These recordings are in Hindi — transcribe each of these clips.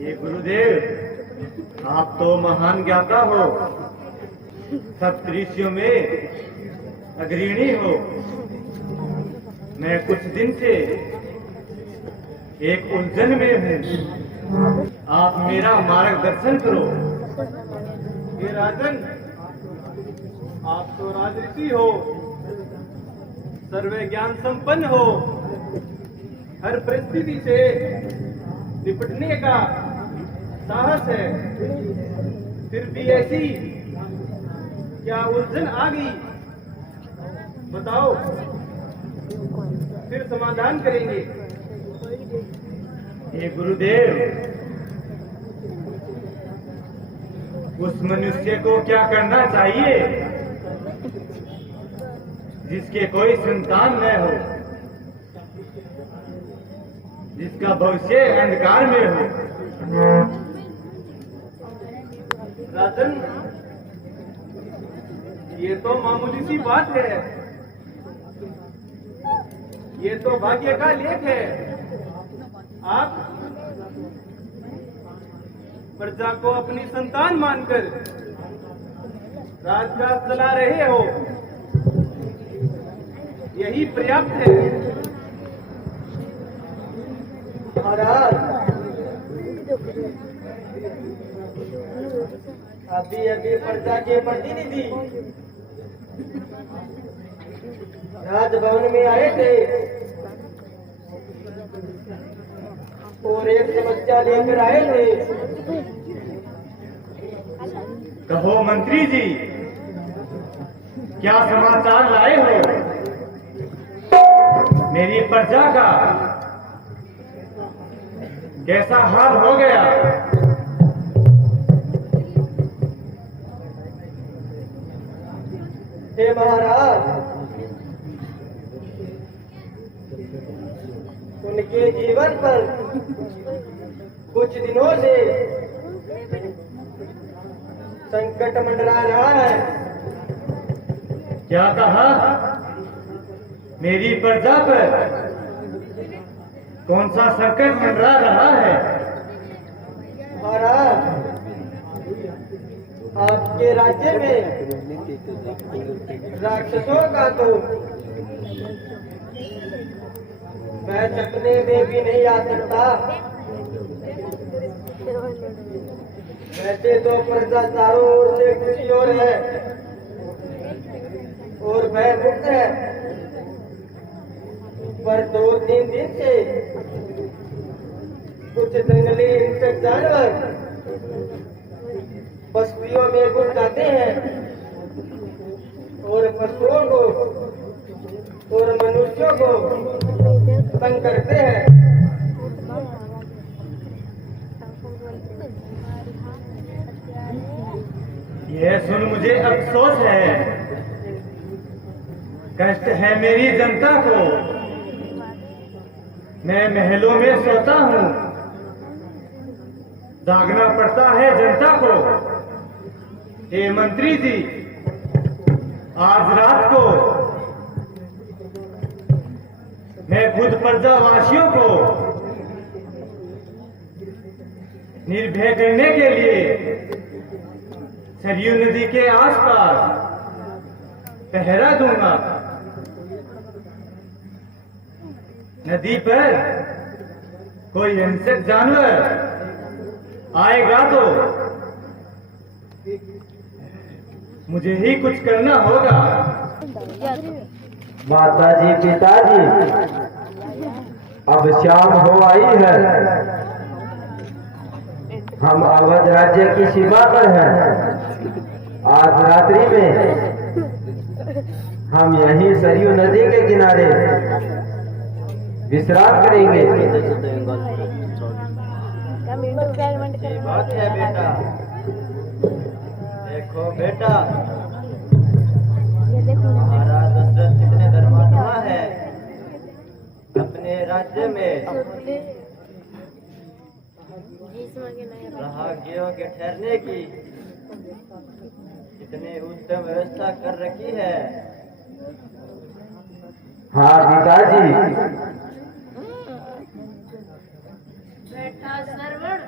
ये गुरुदेव, आप तो महान ज्ञाता हो, सप्तऋषियों में अग्रणी हो। मैं कुछ दिन से एक उलझन में हूँ, आप मेरा मार्गदर्शन करो। हे राजन, आप तो राजऋषि हो, सर्वे ज्ञान संपन्न हो, हर परिस्थिति से निपटने का साहस है। फिर भी ऐसी क्या उलझन आ गई, बताओ, फिर समाधान करेंगे। हे गुरुदेव, उस मनुष्य को क्या करना चाहिए जिसके कोई संतान न हो, जिसका भविष्य अंधकार में हो? राजन, ये तो मामूली सी बात है, ये तो भाग्य का लेख है। आप प्रजा को अपनी संतान मानकर राजकाज चला रहे हो, यही पर्याप्त है। महाराज, अभी अभी प्रजा के प्रतिनिधि राजभवन में आए थे और एक समस्या लेकर आए थे। कहो मंत्री जी, क्या समाचार लाए हो? मेरी प्रजा का कैसा हाल हो गया? हे महाराज, उनके जीवन पर कुछ दिनों से संकट मंडरा रहा है। क्या कहा? मेरी प्रजा पर कौन सा संकट मंडरा रहा है? महाराज, आपके राज्य में राक्षसों का तो मैं सपने में भी नहीं आ सकता। वैसे तो प्रजा चारों ओर से खुशी और है और भय मुक्त है, पर 2-3 दिन से कुछ जंगली हिंसक जानवर बस्तियों में घुस जाते हैं और पशुओं को और मनुष्यों को तंग करते हैं। यह सुन मुझे अफसोस है, कष्ट है मेरी जनता को। मैं महलों में सोता हूँ, जागना पड़ता है जनता को। हे मंत्री जी, आज रात को मैं खुद प्रजावासियों को निर्भय करने के लिए सरयू नदी के आसपास पहरा दूंगा। नदी पर कोई हिंसक जानवर आएगा तो मुझे ही कुछ करना होगा। माताजी, पिताजी, अब शाम हो आई है। हम अवध राज्य की सीमा पर हैं। आज रात्रि में हम यहीं सरयू नदी के किनारे विश्राम करेंगे। ये बात है बेटा। देखो बेटा, हमारा दशरथ कितने धर्मात्मा है। अपने राज्य में राहगीरों के ठहरने की कितनी उत्तम व्यवस्था कर रखी है। हाँ पिताजी, बेटा श्रवण,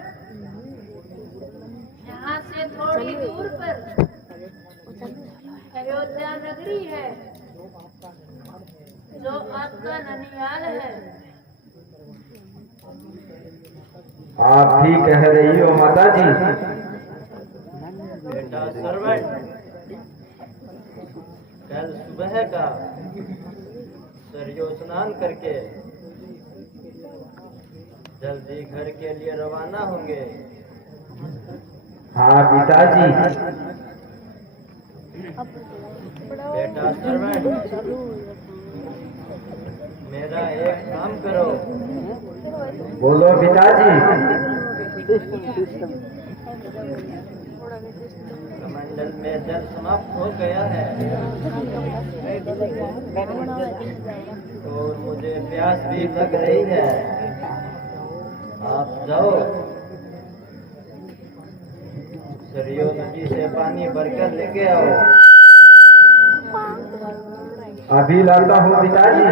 नगरी है, जो आपका ननिहाल है। आप ठीक कह रही हो माता जी। बेटा सर्वेंट, कल सुबह का सरयू स्नान करके जल्दी घर के लिए रवाना होंगे। हाँ पिताजी। बेटा सर्वेंट, मेरा एक काम करो। बोलो पिताजी। कमंडल में जल समाप्त हो गया है और मुझे प्यास भी लग रही है। आप जाओ, सरयू नदी से पानी भरकर लेके आओ। अभी लाता हूँ पिताजी।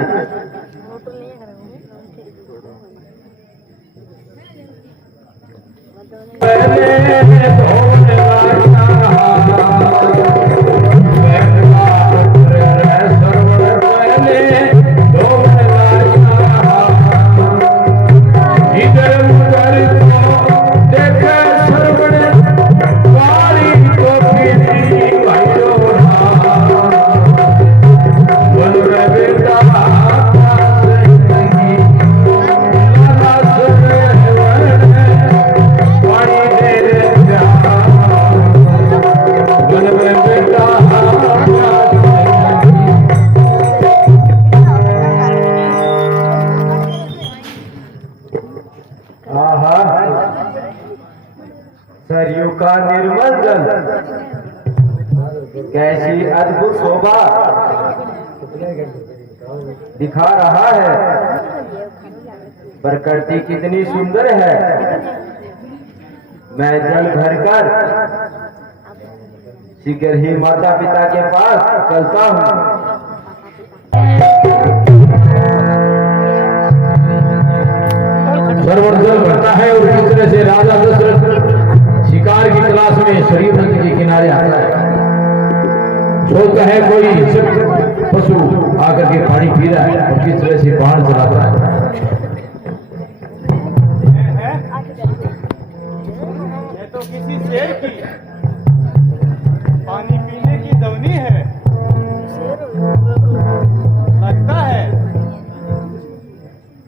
सरयू का निर्मल जल कैसी अद्भुत शोभा दिखा रहा है। प्रकृति कितनी सुंदर है। मैं जल भरकर शीघ्र ही माता पिता के पास चलता हूँ। सरवर जल भरता है और इस तरह से राजा दशरथ शिकार की तलाश में सरयू नदी के किनारे आता है। सोचता है कोई पशु आकर के पानी पी रहा है और किस तरह से बाण चलाता है। ये तो किसी शेर की पानी पीने की ध्वनि है। लगता है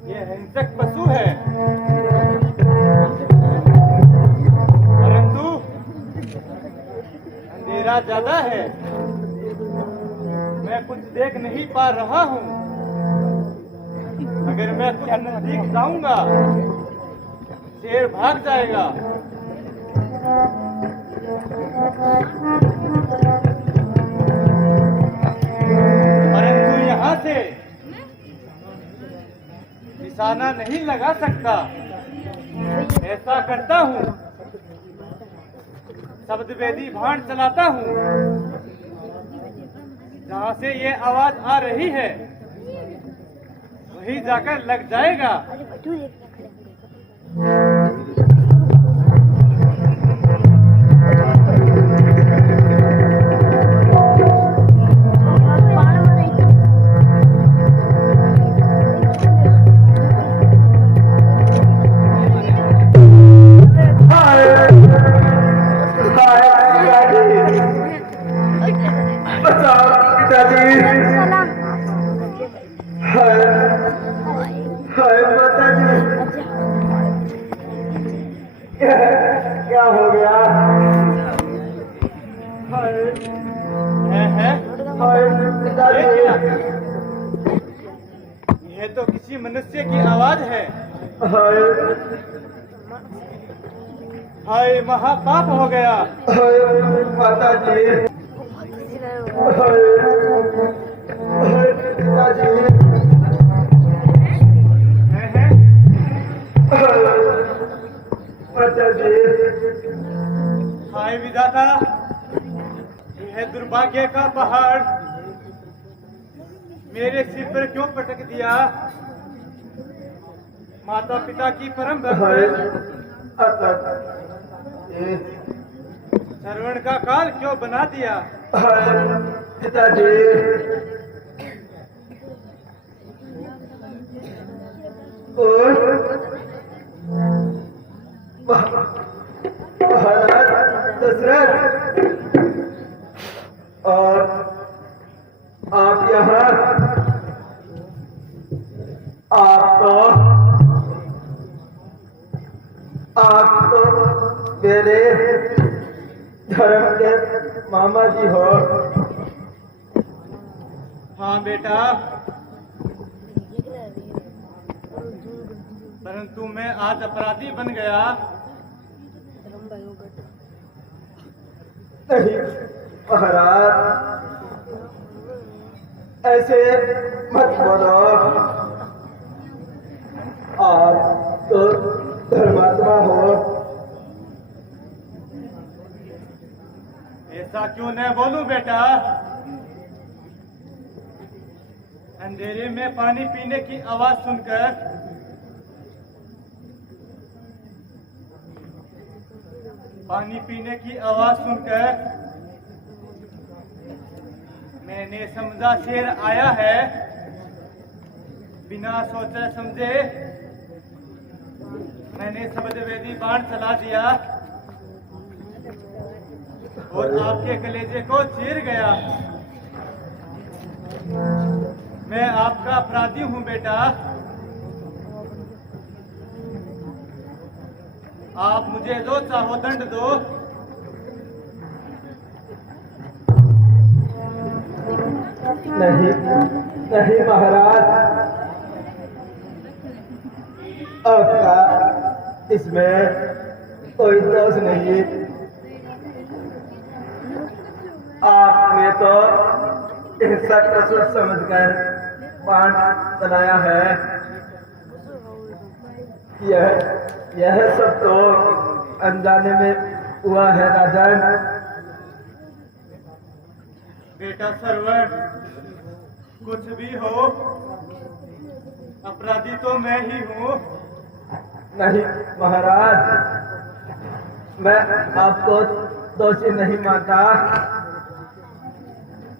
ये हिंसक पशु है, परंतु अंधेरा ज्यादा है, मैं कुछ देख नहीं पा रहा हूँ। अगर मैं कुछ नजदीक जाऊंगा शेर भाग जाएगा। परंतु यहाँ से निशाना नहीं लगा सकता। ऐसा करता हूँ, शब्द वेदी भाण चलाता हूँ। जहाँ से ये आवाज आ रही है वहीं जाकर लग जाएगा। क्या हो गया? यह तो किसी मनुष्य की आवाज है। हाय महापाप हो गया। माता जी, पिताजी, माता जी। हाय विधाता, यह दुर्भाग्य का पहाड़ मेरे सिर पर क्यों पटक दिया? माता पिता की परम भक्त श्रवण का काल क्यों बना दिया? हाय पिताजी, और महाराज दशरथ, और आप यहाँ, आप तो मेरे धर्म के मामा जी हो। हाँ बेटा, परंतु मैं आज अपराधी बन गया। नहीं महाराज, ऐसे मत बोलो, आप तो धर्मात्मा हो। ऐसा क्यों नहीं बोलूं बेटा? अंधेरे में पानी पीने की आवाज सुनकर मैंने समझा शेर आया है। बिना सोचे समझे मैंने शब्दवेदी बाण चला दिया और आपके कलेजे को चीर गया। मैं आपका अपराधी हूं बेटा। आप मुझे जो चाहो दंड दो। नहीं नहीं महाराज, आपका इसमें कोई दोष नहीं। आपने तो हिंसा कसरत समझकर बाण चलाया है। यह सब तो अनजाने में हुआ है राजन। बेटा सरवण, कुछ भी हो, अपराधी तो मैं ही हूँ। नहीं महाराज, मैं आपको दोषी नहीं मानता।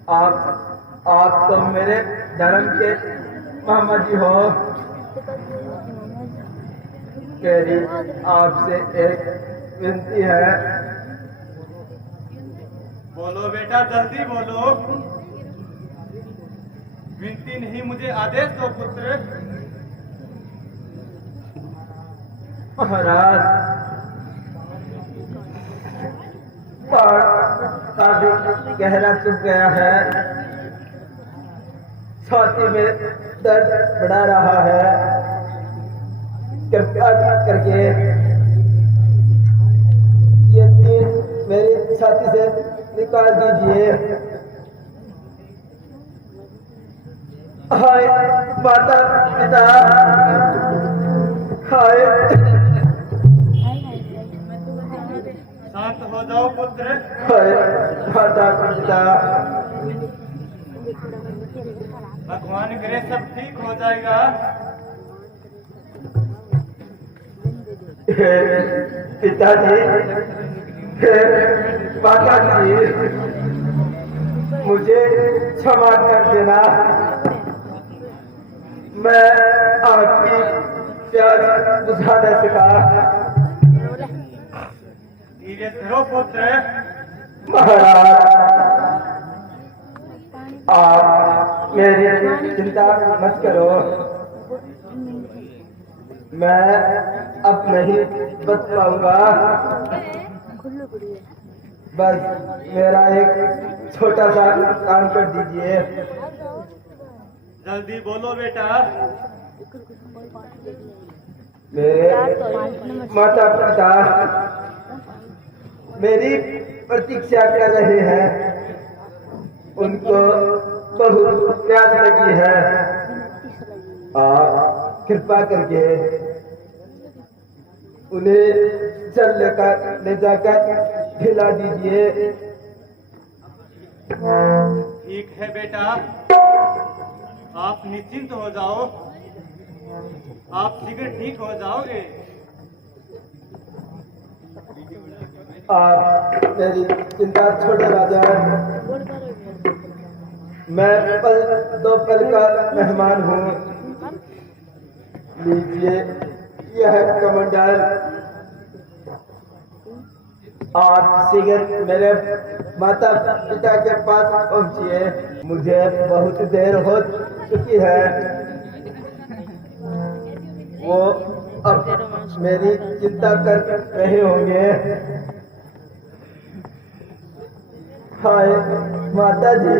आप तो मेरे धर्म के मामा जी हो। मेरी आपसे एक विनती है। बोलो बेटा, जल्दी बोलो। विनती नहीं, मुझे आदेश दो पुत्र। महाराज, काफी गहरा चुभ गया है, छाती में दर्द बढ़ा रहा है। कृपया करके ये तीर मेरी छाती से निकाल दीजिए। हाय माता पिता, हाय। शांत हो जाओ पुत्र। हाय माता पिता। भगवान करे सब ठीक हो जाएगा। पिताजी, माता जी, मुझे क्षमा कर देना। मैं आपकी प्यास बुझा नहीं सका। धीरे धरो पुत्र। महाराज, आप मेरी चिंता मत करो। मैं अब नहीं बच पाऊंगा। बस मेरा एक छोटा सा काम कर दीजिए। जल्दी बोलो बेटा। मेरे माता पिता मेरी प्रतीक्षा कर रहे हैं। उनको बहुत प्यास लगी है। आप कृपा करके उन्हें जल ले जाकर खिला दीजिए। ठीक है बेटा, आप निश्चिंत हो जाओ। आप शीघ्र ठीक हो जाओगे। आप मेरी चिंता छोड़ो राजा। मैं पल दो पल का मेहमान हूँ। लीजिए यह कमंडल और शीघ्र मेरे माता पिता के पास पहुँचिए। मुझे बहुत देर हो चुकी है। वो अब मेरी चिंता कर रहे होंगे। हाय माता जी,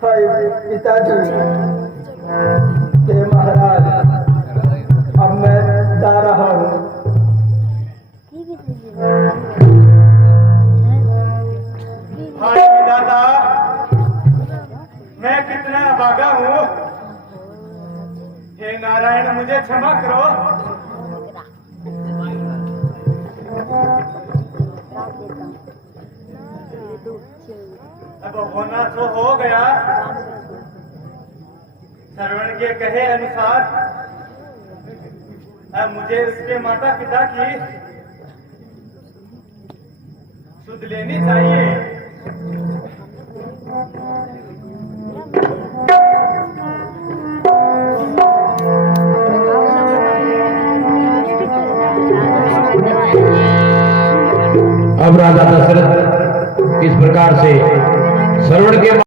हाय पिताजी, हे महाराज, अब मैं जा रहा हूँ। हाय विधाता, मैं कितना अभागा हूँ। हे नारायण, मुझे क्षमा करो। अब होना तो हो गया। श्रवण के कहे अनुसार अब मुझे उसके माता पिता की सुध लेनी चाहिए। अब राजा दशरथ इस प्रकार से श्रवण के